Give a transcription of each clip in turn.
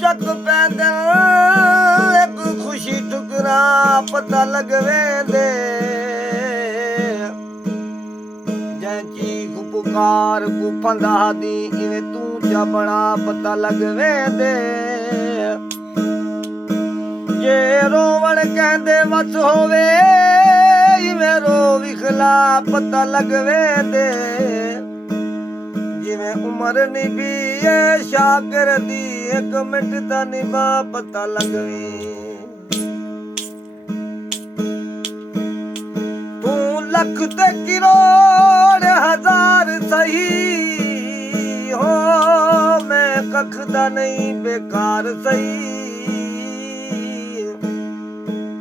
ਚੱਕ ਪੈਂਦੇ ਇੱਕ ਖੁਸ਼ੀ ਟੁਕਰਾ ਪਤਾ ਲੱਗਵੇਂਦੇ ਜੈ ਚੀਖ ਪੁਕਾਰ ਕੋ ਫੰਦਾ ਦੀ ਇਵੇਂ ਤੂੰ ਜਾ ਬੜਾ ਪਤਾ ਲੱਗਵੇਂਦੇ ਜੇ ਰੋਵਣ ਕਹਿੰਦੇ ਵਸ ਹੋਵੇ ਇਵੇਂ ਰੋ ਵਿਖਲਾ ਪਤਾ ਲੱਗਵੇਂਦੇ ਜਿਵੇਂ ਉਮਰ ਨਿਭੀਏ ਸ਼ਾਕਰ ਦੀ ਇੱਕ ਮਿੰਟ ਦਾ ਨਿਭਾ ਪਤਾ ਲੱਗਵੇ ਤੂੰ ਲੱਖ ਤੇ ਕਰੋੜ ਹਜ਼ਾਰ ਸਹੀ ਹੋ ਮੈਂ ਕੱਖ ਦਾ ਨਹੀਂ ਬੇਕਾਰ ਸਹੀ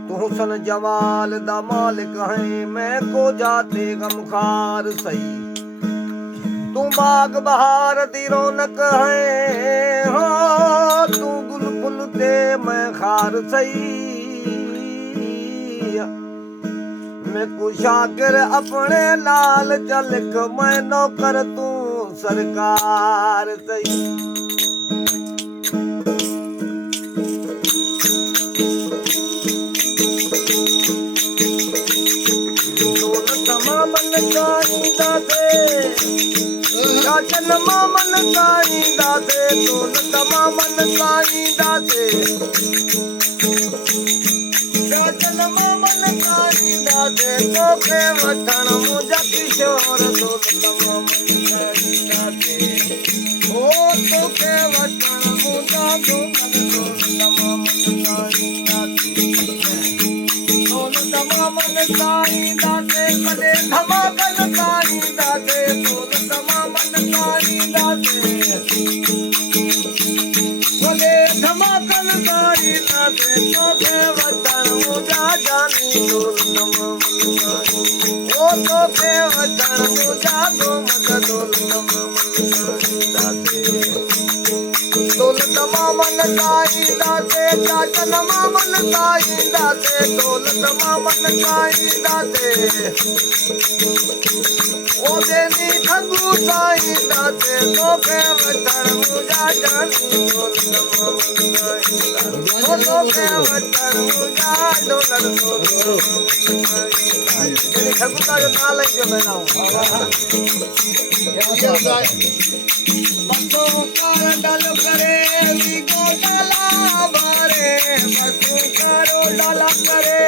ਤੂੰ ਹੁਸਨ ਜਮਾਲ ਦਾ ਮਾਲਿਕ ਹੈ ਮੈਂ ਕੋ ਜਾਤੇ ਗਮਖਾਰ ਸਹੀ तू बाग बहार दी रौनक है हो तू गुल फुल दे मैं खार सही मैं कुशाकर अपने लाल चलक मैं नौकर तू सरकार सही मन चाहिदा थे जन्म मन चाहिदा थे तमा मन चाहिदा थे जन्म मन चाहिदा थे तोखे वठण मुंहिंजा किशोर तमा मन चाहिदा थे ओ तोखे वठण मुंहिंजा तमा मन चाहिदा थे तमा मन चाहिदा थे कॾे धमाकन चाहिदा थे तमा मन चाहिदा थे कॾे धमाकन चाहिदा थे तोखे वठण मुंहिंजा जानी तमा मन चाहिदा ओ तोखे वठण मुंहिंजा तमा मन चाहिदा थे तमा मन चाहिदा थे जन्म मन चाहिदा थे तमा मन चाहिदा थे ओ देनी ठगू चाहिदा थे तोखे वठण मुंहिंजा जानी तमा मन चाहिदा ओ तोखे वठण मुंहिंजा डोलर तेरी ठगू का जो नाल है जो मैं नाऊं बसों कार डाल करे विगो डाला बारे बसों कारो डाला करे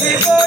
विगो